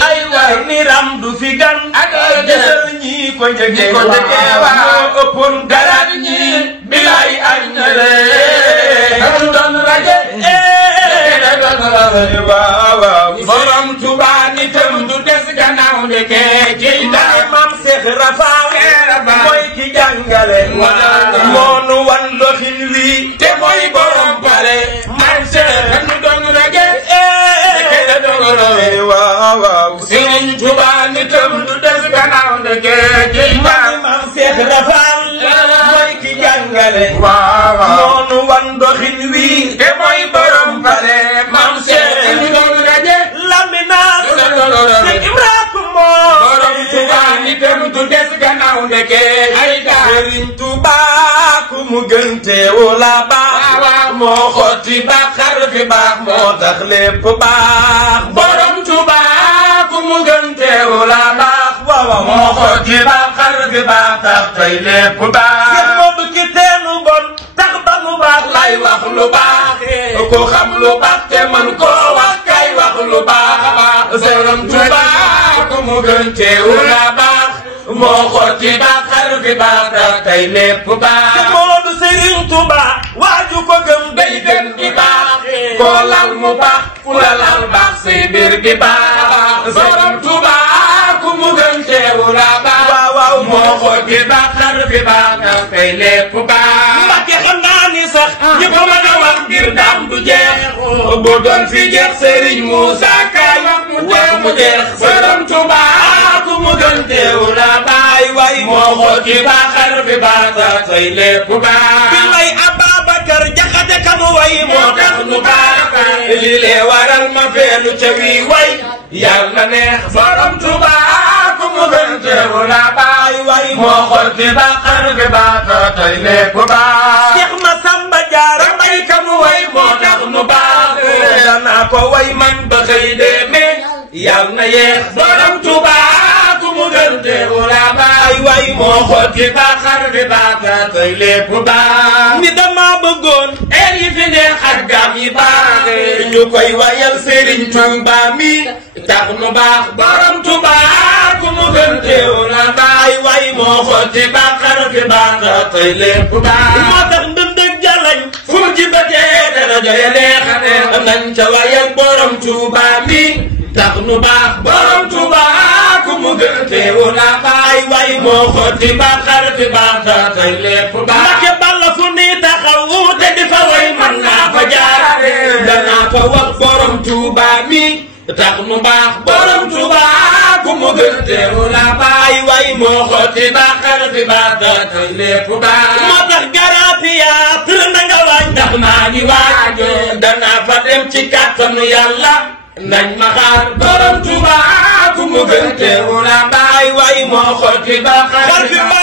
ay way ni ram du fi gan ak jël ñi ko jëgé wa ëppun garat ñi bilay añale ak don raje waaw borom Tuuba ni tam du des gannaaw ndeke ci dara Maam Seex Rafal mooy ki jàngale moonu wan doxin wi te mooy borom pare Maam Seex nu don raje waaw Sëriñ Tuuba ni tam du des gannaaw ndeke ci dara Maam Seex Rafal mooy ki jàngale moonu wan doxin wi te mooy borom pare Maam Seex nu don raje lamina borom Tuuba ni tam du des gannaaw ndeke ay Sëriñ Tuuba ku mu gënte wala baax moo xotti baax xar fi baax moo tax lépp baax borom Tuuba ku mu gënte wala baax moo xotti baax xar fi baax tax tey lépp baax yéen moom ki teenu bon tax ba mu baax lay wax lu baax ku xam lu baax te man koo wax kay wax lu baax borom Tuuba ku mu gënte wala baax moo xotti baax xar fi baax tax tey lépp baax moo du Sëriñ Tuuba waaju ko gëm day gën di baax koo lal mu baax ku la lal baax say mbir di baax borom Tuuba ku mu gën teewu la baax waaw moo xotti baax xar fi baax tax tey lépp baax Mbàkke xam naa ni sax ñi ko mën a wax ngir daam du jeex bu doon fi jeex Sëriñ Muusa Kaay wax mu jeex borom Tuuba ku mu gën teewu la baax way moo xotti baax xar fi baax tax tey lépp baax bi may Ababakar Jaxate kamu way moo tax nu baax li lee waral ma feelu ca wi way yàlla na neex borom Tuuba ku mu gën teewu la baax way moo xotti baax xar fi baax tax tey lépp baax Seex Masamba Jaara Mbay kamu way moo tax nu baax danaa ko way man ba xëy demee yàlla na yeex borom Tuuba ku mu gën teewu la baax way moo xotti baax xar fi baax tax tey lépp baax ni dama bëggoon er yi fi neex ak gaam yi baax ñu koy wayal Sëriñ Tuuba mi tax nu baax borom Tuuba ku mu gën teewu la baax way moo xotti baax xar fi baax tax tey lépp baax moo tax ndëndëg jalañ fu mu jibatee dana joye neex a neex nañ ca wayal borom Tuuba mi tax nu baax borom Tuuba ku mu gën teewu la baax way moo xotti baax xar fi baax tax tey lépp baax Mbàkke Balla fu ni taxaw te di fa way man naa fa jaare danaa fa wax borom Tuuba mi tax nu baax borom Tuuba ku mu gën teewu la baax way moo xotti baax xar fi baax tax tey lépp baax moo tax garaatiya tër na nga waaj ndax maa ngi waaj danaa fa dem ci kàttanu Yàlla nañ ma xaar borom Tuuba ku mu gën teewu la baax way moo xotti baax xar fi baax